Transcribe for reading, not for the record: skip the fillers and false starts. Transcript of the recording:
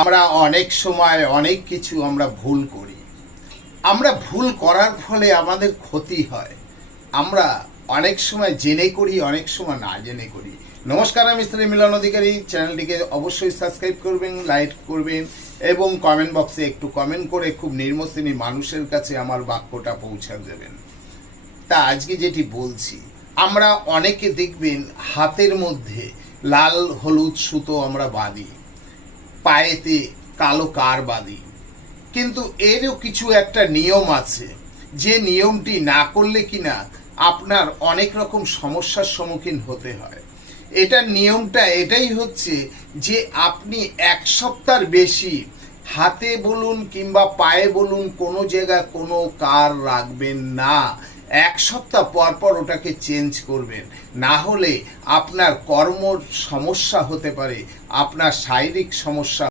আমরা অনেক সময় অনেক কিছু আমরা ভুল করি। আমরা ভুল করার ফলে আমাদের ক্ষতি হয়। আমরা অনেক সময় জেনে করি, অনেক সময় না জেনে করি। নমস্কার, আমি শ্রী মিলন অধিকারী। চ্যানেলটিকে অবশ্যই সাবস্ক্রাইব করবেন, লাইক করবেন এবং কমেন্ট বক্সে একটু কমেন্ট করে খুব নিম্নশ্রেণী মানুষের কাছে আমার বাক্যটা পৌঁছে দেবেন। তা আজকে যেটি বলছি, আমরা অনেকে দেখবেন হাতের মধ্যে লাল হলুদ সুতো আমরা বাঁধি, পায়েতে কালো কার বাঁধি, কিন্তু এরও কিছু একটা নিয়ম আছে, যে নিয়মটি না করলে কিনা আপনার অনেক রকম সমস্যার সম্মুখীন হতে হয়। এটার নিয়মটা এটাই হচ্ছে যে আপনি এক সপ্তাহের বেশি হাতে বলুন কিংবা পায়ে বলুন কোনো জায়গায় কোনো কার রাখবেন না। এক সপ্তাহ পর পর ওটাকে চেঞ্জ করবেন, না হলে আপনার কর্ম সমস্যা হতে পারে, আপনার শারীরিক সমস্যা